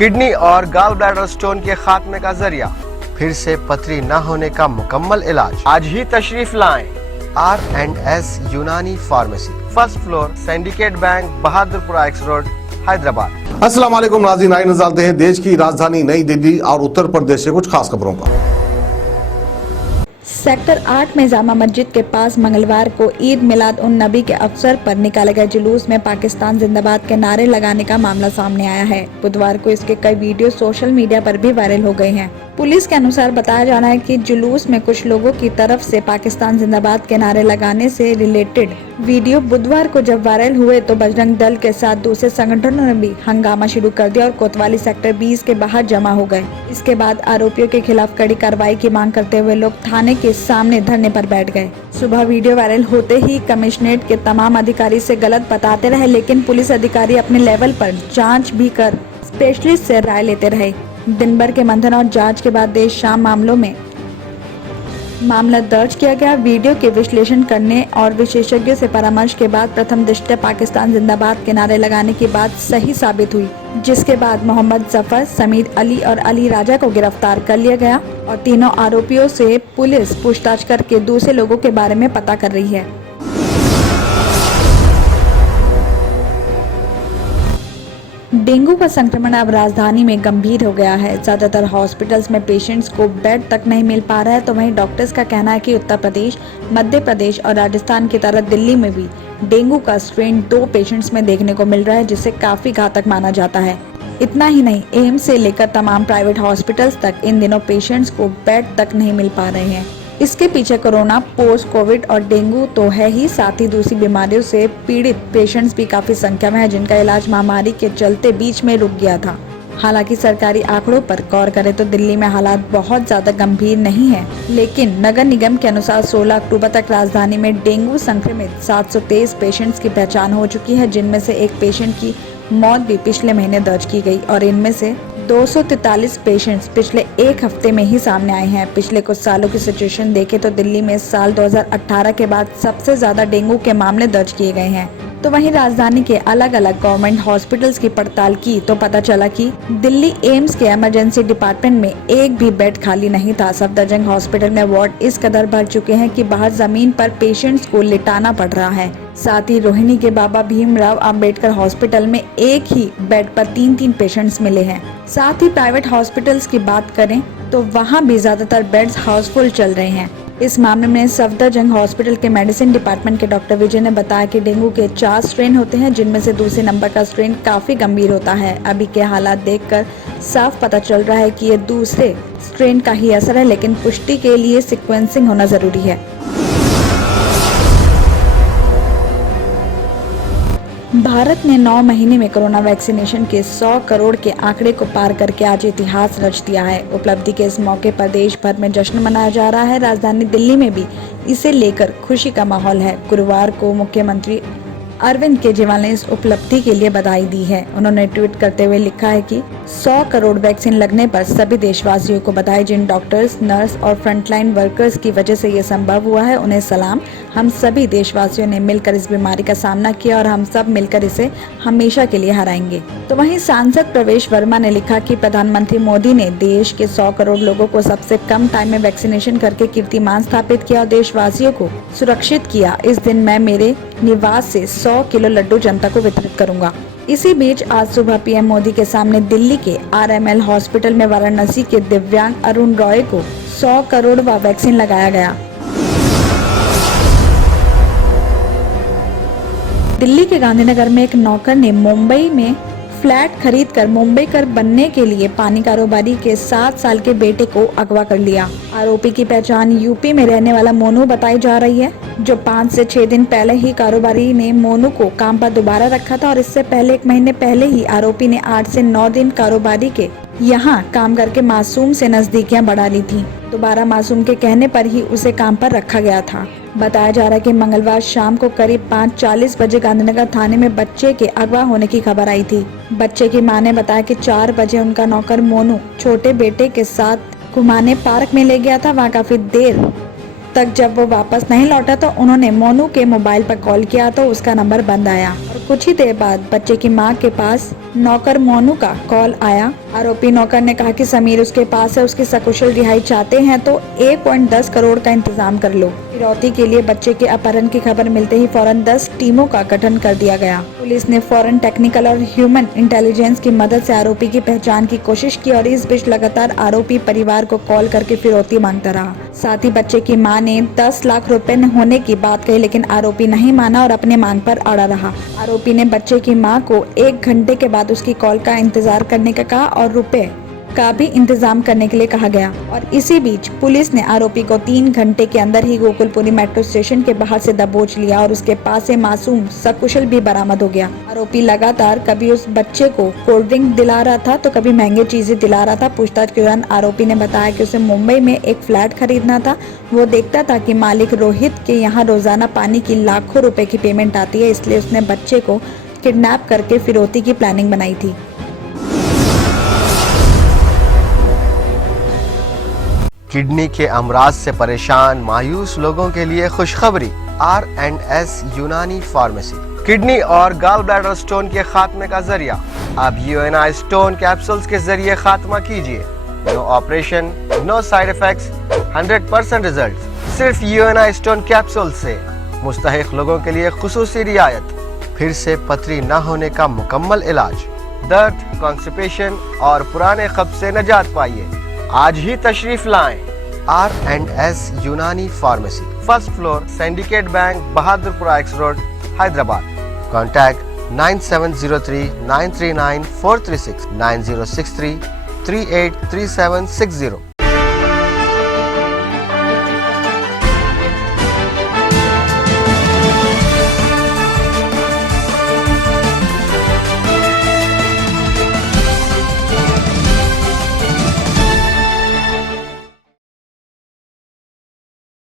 Kidney और gall bladder stone के खात्मे का जरिया, फिर से पथरी न होने का मुकम्मल इलाज। आज ही तशरीफ लाएं R&S यूनानी pharmacy, first floor, syndicate bank, Bahadurpura x road, Hyderabad. अस्सलाम वालेकुम नाज़रीन, आइए नज़र डालते हैं देश की राजधानी नई दिल्ली और उत्तर प्रदेश से कुछ खास खबरों पर। सेक्टर 8 में जामा मस्जिद के पास मंगलवार को ईद मिलाद उन नबी के अवसर पर निकाले गए जुलूस में पाकिस्तान जिंदाबाद के नारे लगाने का मामला सामने आया है। बुधवार को इसके कई वीडियो सोशल मीडिया पर भी वायरल हो गए हैं। पुलिस के अनुसार बताया जा रहा है कि जुलूस में कुछ लोगों की तरफ से पाकिस्तान जिंदाबाद के नारे लगाने से रिलेटेड वीडियो बुधवार को जब वायरल हुए तो बजरंग दल के साथ दूसरे संगठनों ने भी हंगामा शुरू कर दिया और कोतवाली सेक्टर 20 के बाहर जमा हो गए। इसके बाद आरोपियों के खिलाफ कड़ी कार्रवाई की मांग करते हुए लोग थाने के सामने धरने पर बैठ गए। सुबह वीडियो वायरल होते ही कमिश्नरेट के तमाम अधिकारी से गलत बताते रहे, लेकिन पुलिस अधिकारी अपने लेवल पर जांच भी कर स्पेशलिस्ट से राय लेते रहे। दिन भर के मंथन और जांच के बाद देर शाम मामला दर्ज किया गया। वीडियो के विश्लेषण करने और विशेषज्ञों से परामर्श के बाद प्रथम दृष्टया पाकिस्तान जिंदाबाद के नारे लगाने की बात सही साबित हुई, जिसके बाद मोहम्मद जफर, समीर अली और अली राजा को गिरफ्तार कर लिया गया और तीनों आरोपियों से पुलिस पूछताछ करके दूसरे लोगों के बारे में पता कर रही है। डेंगू का संक्रमण अब राजधानी में गंभीर हो गया है। ज्यादातर हॉस्पिटल्स में पेशेंट्स को बेड तक नहीं मिल पा रहा है, तो वहीं डॉक्टर्स का कहना है कि उत्तर प्रदेश, मध्य प्रदेश और राजस्थान की तरह दिल्ली में भी डेंगू का स्ट्रेन 2 पेशेंट्स में देखने को मिल रहा है, जिसे काफी घातक माना जाता है। इतना ही नहीं, एम्स से लेकर तमाम प्राइवेट हॉस्पिटल्स तक इन दिनों पेशेंट्स को बेड तक नहीं मिल पा रहे हैं। इसके पीछे कोरोना, पोस्ट कोविड और डेंगू तो है ही, साथ ही दूसरी बीमारियों से पीड़ित पेशेंट्स भी काफी संख्या में है, जिनका इलाज महामारी के चलते बीच में रुक गया था। हालांकि सरकारी आंकड़ों पर गौर करें तो दिल्ली में हालात बहुत ज्यादा गंभीर नहीं है, लेकिन नगर निगम के अनुसार 16 अक्टूबर तक राजधानी में डेंगू संक्रमित 723 पेशेंट्स की पहचान हो चुकी है, जिनमें से एक पेशेंट की मौत भी पिछले महीने दर्ज की गई और इनमें से 243 पेशेंट्स पिछले एक हफ्ते में ही सामने आए हैं। पिछले कुछ सालों की सिचुएशन देखें तो दिल्ली में साल 2018 के बाद सबसे ज्यादा डेंगू के मामले दर्ज किए गए हैं। तो वहीं राजधानी के अलग अलग गवर्नमेंट हॉस्पिटल्स की पड़ताल की तो पता चला कि दिल्ली एम्स के इमरजेंसी डिपार्टमेंट में एक भी बेड खाली नहीं था। सफदरजंग हॉस्पिटल में वार्ड इस कदर भर चुके हैं कि बाहर जमीन पर पेशेंट्स को लिटाना पड़ रहा है। साथ ही रोहिणी के बाबा भीमराव अंबेडकर हॉस्पिटल में एक ही बेड पर 3-3 पेशेंट्स मिले हैं। साथ ही प्राइवेट हॉस्पिटल्स की बात करें तो वहाँ भी ज्यादातर बेड्स हाउसफुल चल रहे हैं। इस मामले में सफदरजंग हॉस्पिटल के मेडिसिन डिपार्टमेंट के डॉक्टर विजय ने बताया कि डेंगू के 4 स्ट्रेन होते हैं, जिनमें से दूसरे नंबर का स्ट्रेन काफी गंभीर होता है। अभी के हालात देखकर साफ पता चल रहा है कि ये दूसरे स्ट्रेन का ही असर है, लेकिन पुष्टि के लिए सीक्वेंसिंग होना जरूरी है। भारत ने 9 महीने में कोरोना वैक्सीनेशन के 100 करोड़ के आंकड़े को पार करके आज इतिहास रच दिया है। उपलब्धि के इस मौके पर देश भर में जश्न मनाया जा रहा है। राजधानी दिल्ली में भी इसे लेकर खुशी का माहौल है। गुरुवार को मुख्यमंत्री अरविंद केजरीवाल ने इस उपलब्धि के लिए बधाई दी है। उन्होंने ट्वीट करते हुए लिखा है कि 100 करोड़ वैक्सीन लगने पर सभी देशवासियों को बधाई। जिन डॉक्टर्स, नर्स और फ्रंटलाइन वर्कर्स की वजह से ये संभव हुआ है, उन्हें सलाम। हम सभी देशवासियों ने मिलकर इस बीमारी का सामना किया और हम सब मिलकर इसे हमेशा के लिए हराएंगे। तो वहीं सांसद प्रवेश वर्मा ने लिखा कि प्रधानमंत्री मोदी ने देश के 100 करोड़ लोगों को सबसे कम टाइम में वैक्सीनेशन करके कीर्तिमान स्थापित किया और देशवासियों को सुरक्षित किया। इस दिन मैं मेरे निवास से 100 किलो लड्डू जनता को वितरित करूंगा। इसी बीच आज सुबह पीएम मोदी के सामने दिल्ली के RML हॉस्पिटल में वाराणसी के दिव्यांग अरुण रॉय को 100 करोड़वां वैक्सीन लगाया गया। दिल्ली के गांधीनगर में एक नौकर ने मुंबई में फ्लैट खरीदकर मुंबईकर बनने के लिए पानी कारोबारी के 7 साल के बेटे को अगवा कर लिया। आरोपी की पहचान यूपी में रहने वाला मोनू बताई जा रही है, जो 5 से 6 दिन पहले ही कारोबारी ने मोनू को काम पर दोबारा रखा था और इससे पहले 1 महीने पहले ही आरोपी ने 8 से 9 दिन कारोबारी के यहाँ काम करके मासूम से नजदीकियां बढ़ा ली थी। दोबारा मासूम के कहने पर ही उसे काम पर रखा गया था। बताया जा रहा है कि मंगलवार शाम को करीब 5:40 बजे गांधीनगर थाने में बच्चे के अगवा होने की खबर आई थी। बच्चे की मां ने बताया कि 4 बजे उनका नौकर मोनू छोटे बेटे के साथ घुमाने पार्क में ले गया था। वहाँ काफी देर तक जब वो वापस नहीं लौटा तो उन्होंने मोनू के मोबाइल पर कॉल किया तो उसका नंबर बंद आया और कुछ ही देर बाद बच्चे की मां के पास नौकर मोनू का कॉल आया। आरोपी नौकर ने कहा कि समीर उसके पास है, उसकी सकुशल रिहाई चाहते हैं तो 1.10 करोड़ का इंतजाम कर लो। फिरौती के लिए बच्चे के अपहरण की खबर मिलते ही फौरन 10 टीमों का गठन कर दिया गया। पुलिस ने फौरन टेक्निकल और ह्यूमन इंटेलिजेंस की मदद से आरोपी की पहचान की कोशिश की और इस बीच लगातार आरोपी परिवार को कॉल करके फिरौती मांगता रहा। साथ ही बच्चे की मां ने 10 लाख रुपए होने की बात कही, लेकिन आरोपी नहीं माना और अपने मांग पर अड़ा रहा। आरोपी ने बच्चे की मां को 1 घंटे के बाद उसकी कॉल का इंतजार करने का कहा और रुपए का भी इंतजाम करने के लिए कहा गया। और इसी बीच पुलिस ने आरोपी को 3 घंटे के अंदर ही गोकुलपुरी मेट्रो स्टेशन के बाहर से दबोच लिया और उसके पास से मासूम सकुशल भी बरामद हो गया। आरोपी लगातार कभी उस बच्चे को कोल्ड ड्रिंक दिला रहा था तो कभी महंगी चीजें दिला रहा था। पूछताछ के दौरान आरोपी ने बताया कि उसे मुंबई में एक फ्लैट खरीदना था। वो देखता था कि मालिक रोहित के यहाँ रोजाना पानी की लाखों रुपए की पेमेंट आती है, इसलिए उसने बच्चे को किडनैप करके फिरौती की प्लानिंग बनाई थी। किडनी के अमराज से परेशान मायूस लोगों के लिए खुशखबरी। R&S यूनानी फार्मेसी किडनी और गॉल ब्लैडर स्टोन के खात्मे का जरिया। अब UNI स्टोन कैप्सूल्स के जरिए खात्मा कीजिए। No operation, no side effects, 100% result. सिर्फ UNI स्टोन कैप्सूल से मुस्तहिक लोगों के लिए खुसूसी रियायत। फिर से पथरी न होने का मुकम्मल इलाज। दर्द, कॉन्स्टिपेशन और पुराने कब्ज से निजात पाइए। आज ही तशरीफ लाएं। R&S यूनानी pharmacy, first floor, syndicate bank, Bahadurpura X road, Hyderabad. Contact 9703 939 436 9063 383760।